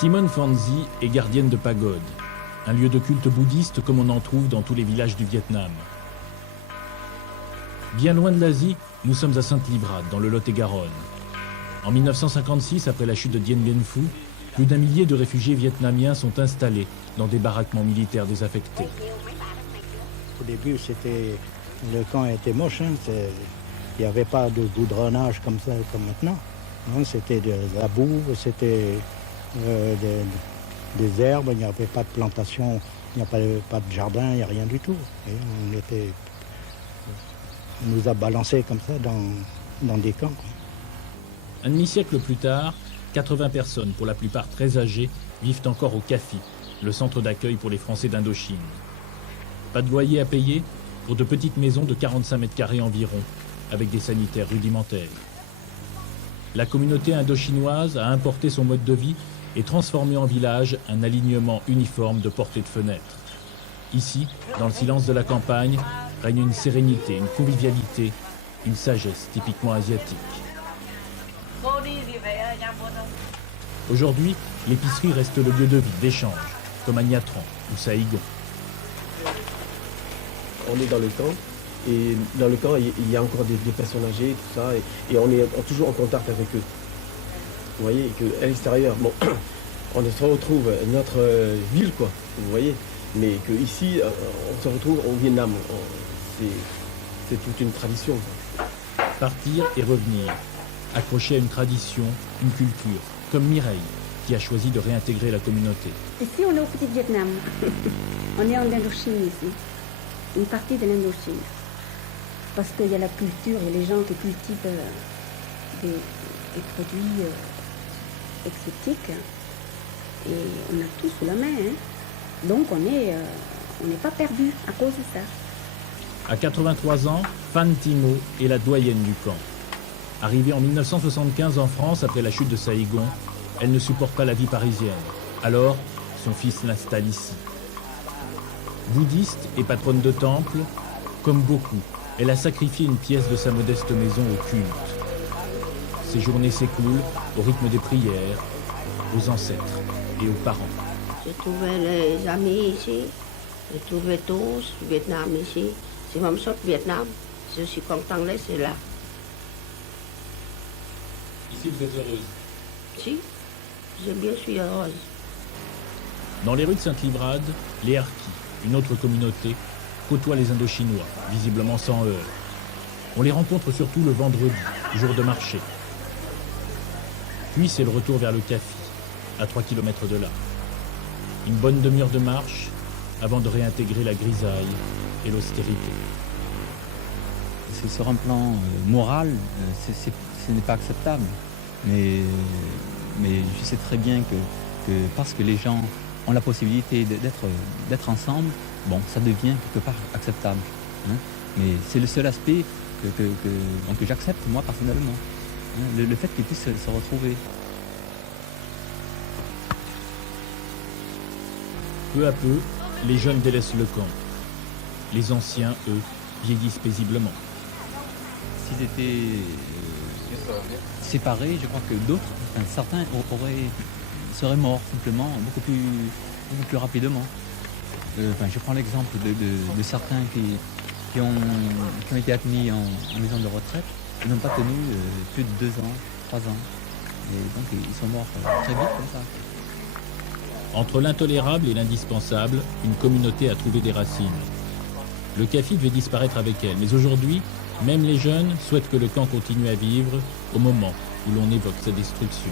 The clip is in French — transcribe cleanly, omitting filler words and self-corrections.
Simone Fanzi est gardienne de pagode, un lieu de culte bouddhiste comme on en trouve dans tous les villages du Vietnam. Bien loin de l'Asie, nous sommes à Sainte-Livrade, dans le Lot-et-Garonne. En 1956, après la chute de Dien Bien Phu, plus d'un millier de réfugiés vietnamiens sont installés dans des baraquements militaires désaffectés. Au début, le camp était moche, hein. Il n'y avait pas de goudronnage comme ça, comme maintenant. Non, c'était de la boue, c'était des herbes, il n'y avait pas de plantation, il n'y a pas de jardin, il n'y a rien du tout. Et on nous a balancés comme ça dans des camps. Un demi-siècle plus tard, 80 personnes, pour la plupart très âgées, vivent encore au CAFI, le centre d'accueil pour les Français d'Indochine. Pas de loyer à payer pour de petites maisons de 45 mètres carrés environ, avec des sanitaires rudimentaires. La communauté indochinoise a importé son mode de vie et transformé en village un alignement uniforme de portes et de fenêtres. Ici, dans le silence de la campagne, règne une sérénité, une convivialité, une sagesse typiquement asiatique. Aujourd'hui, l'épicerie reste le lieu de vie, d'échange, comme à Nha Tran ou Saigon. On est dans le camp, et dans le camp, il y a encore des personnes âgées, tout ça, et on est toujours en contact avec eux. Vous voyez, qu'à l'extérieur, bon, on se retrouve notre ville, quoi, vous voyez, mais qu'ici, on se retrouve au Vietnam. C'est toute une tradition. Partir et revenir, accroché à une tradition, une culture, comme Mireille, qui a choisi de réintégrer la communauté. Ici, on est au Petit Vietnam. On est en Indochine ici, une partie de l'Indochine. Parce qu'il y a la culture et les gens qui cultivent des produits exotiques. Et on a tout sous la main. Hein. Donc on n'est pas perdu à cause de ça. À 83 ans, Phan Timo est la doyenne du camp. Arrivée en 1975 en France après la chute de Saigon, elle ne supporte pas la vie parisienne. Alors, son fils l'installe ici. Bouddhiste et patronne de temple, comme beaucoup, elle a sacrifié une pièce de sa modeste maison au culte. Ses journées s'écoulent au rythme des prières, aux ancêtres et aux parents. J'ai trouvé les amis ici, j'ai trouvé tous Vietnam ici. Si je me sors de Vietnam, je suis content de rester là. Ici, vous êtes heureuse? Si, je bien suis heureuse. Dans les rues de Sainte-Livrade, les Harkis, une autre communauté, côtoient les Indochinois, visiblement sans heurts. On les rencontre surtout le vendredi, jour de marché. Puis c'est le retour vers le CAFI, à 3 km de là. Une bonne demi-heure de marche avant de réintégrer la grisaille et l'austérité. Sur un plan moral, ce n'est pas acceptable. Mais je sais très bien que parce que les gens ont la possibilité d'être ensemble, bon, ça devient quelque part acceptable. Hein. Mais c'est le seul aspect que j'accepte, moi, personnellement. Hein. Le fait qu'ils puissent se retrouver. Peu à peu, les jeunes délaissent le camp. Les anciens, eux, vieillissent paisiblement. S'ils étaient séparés, je crois que d'autres, enfin, certains seraient morts simplement beaucoup plus rapidement. Je prends l'exemple de certains qui ont été admis en maison de retraite. Ils n'ont pas tenu plus de 2 ans, 3 ans. Et donc ils sont morts très vite comme ça. Entre l'intolérable et l'indispensable, une communauté a trouvé des racines. Le CAFI devait disparaître avec elle, mais aujourd'hui, même les jeunes souhaitent que le camp continue à vivre au moment où l'on évoque sa destruction.